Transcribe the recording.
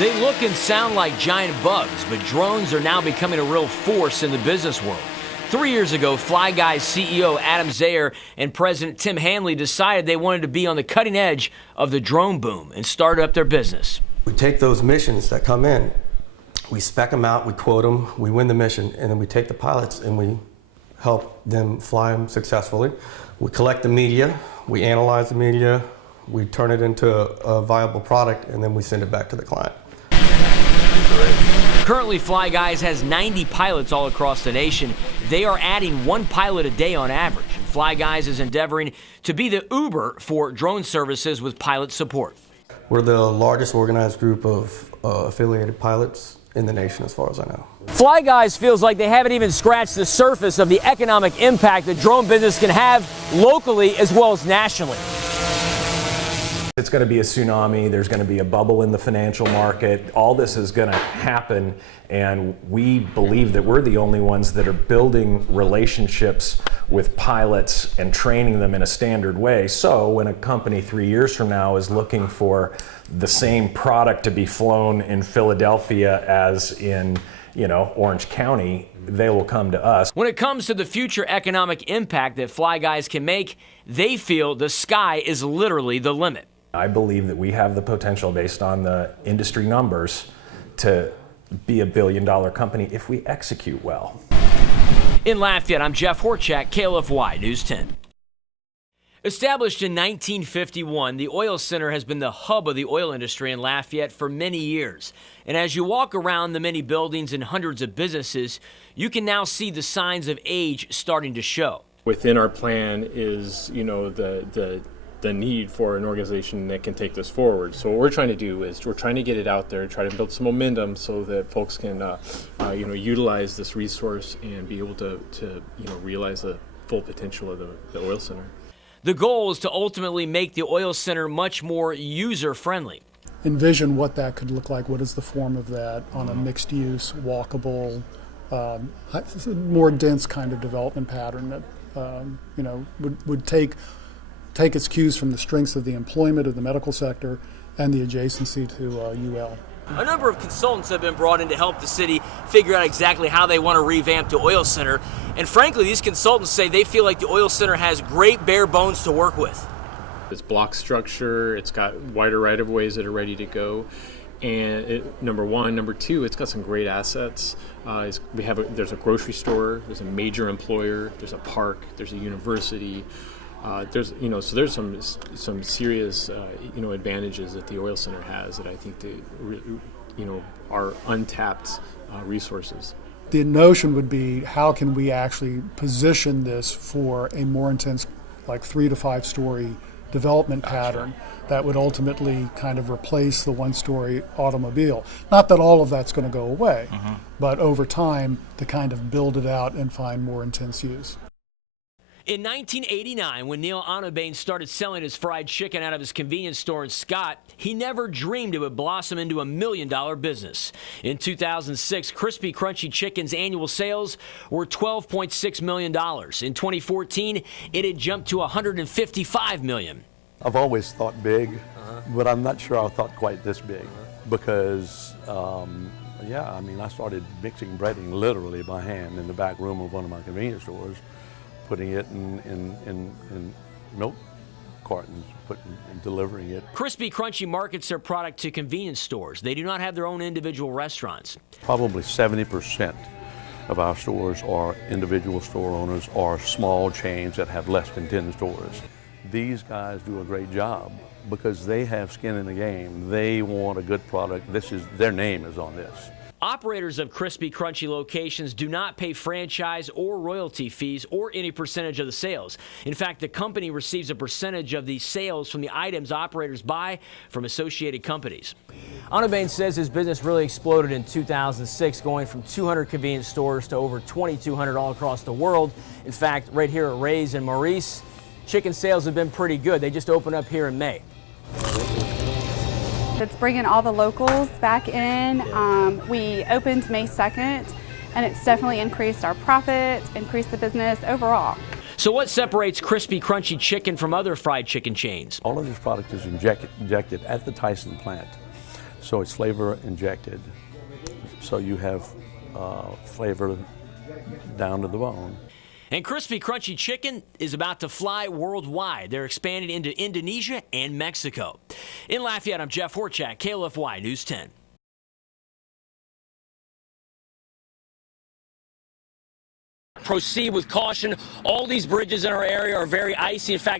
They look and sound like giant bugs, but drones are now becoming a real force in the business world. 3 years ago, Fly Guy's CEO Adam Zayer and President Tim Hanley decided they wanted to be on the cutting edge of the drone boom and started up their business. We take those missions that come in, we spec them out, we quote them, we win the mission, and then we take the pilots and we help them fly them successfully. We collect the media, we analyze the media, we turn it into a viable product, and then we send it back to the client. Currently, Fly Guys has 90 pilots all across the nation. They are adding 1 pilot a day on average. And Fly Guys is endeavoring to be the Uber for drone services with pilot support. We're the largest organized group of affiliated pilots in the nation, as far as I know. Fly Guys feels like they haven't even scratched the surface of the economic impact the drone business can have locally as well as nationally. It's going to be a tsunami. There's going to be a bubble in the financial market. All this is going to happen, and we believe that we're the only ones that are building relationships with pilots and training them in a standard way. So when a company 3 years from now is looking for the same product to be flown in Philadelphia as in, Orange County, they will come to us. When it comes to the future economic impact that Fly Guys can make, they feel the sky is literally the limit. I believe that we have the potential, based on the industry numbers, to be a billion-dollar company if we execute well. In Lafayette, I'm Jeff Horchak, KLFY News 10. Established in 1951, the Oil Center has been the hub of the oil industry in Lafayette for many years. And as you walk around the many buildings and hundreds of businesses, you can now see the signs of age starting to show. Within our plan is, the need for an organization that can take this forward. So what we're trying to do is we're trying to get it out there, try to build some momentum so that folks can, utilize this resource and be able to realize the full potential of the Oil Center. The goal is to ultimately make the Oil Center much more user-friendly. Envision what that could look like. What is the form of that on a mixed-use, walkable, more dense kind of development pattern that would take its cues from the strengths of the employment of the medical sector and the adjacency to UL. A number of consultants have been brought in to help the city figure out exactly how they want to revamp the Oil Center. And frankly, these consultants say they feel like the Oil Center has great bare bones to work with. It's block structure, it's got wider right-of-ways that are ready to go. And number one. Number two, it's got some great assets. There's a grocery store, there's a major employer, there's a park, there's a university. There's some serious advantages that the Oil Center has that I think are untapped resources. The notion would be, how can we actually position this for a more intense, like 3 to 5 story development pattern that would ultimately kind of replace the 1-story automobile. Not that all of that's going to go away, but over time to kind of build it out and find more intense use. In 1989, when Neil Onabane started selling his fried chicken out of his convenience store in Scott, he never dreamed it would blossom into $1 million business. In 2006, Crispy Crunchy Chicken's annual sales were $12.6 million. In 2014, it had jumped to $155 million. I've always thought big, but I'm not sure I thought quite this big because, I started mixing breading literally by hand in the back room of one of my convenience stores, putting it in milk cartons, and delivering it. Crispy Crunchy markets their product to convenience stores. They do not have their own individual restaurants. Probably 70% of our stores are individual store owners or small chains that have less than 10 stores. These guys do a great job because they have skin in the game. They want a good product. Their name is on this. Operators of Crispy Crunchy locations do not pay franchise or royalty fees or any percentage of the sales. In fact, the company receives a percentage of the sales from the items operators buy from associated companies. Onabane says his business really exploded in 2006, going from 200 convenience stores to over 2,200 all across the world. In fact, right here at Ray's and Maurice, chicken sales have been pretty good. They just opened up here in May. It's bringing all the locals back in. We opened May 2nd, and it's definitely increased our profits, increased the business overall. So what separates Crispy Crunchy Chicken from other fried chicken chains? All of this product is injected at the Tyson plant. So it's flavor injected. So you have flavor down to the bone. And crispy, crunchy chicken is about to fly worldwide. They're expanding into Indonesia and Mexico. In Lafayette, I'm Jeff Horchak, KLFY News 10. Proceed with caution. All these bridges in our area are very icy. In fact,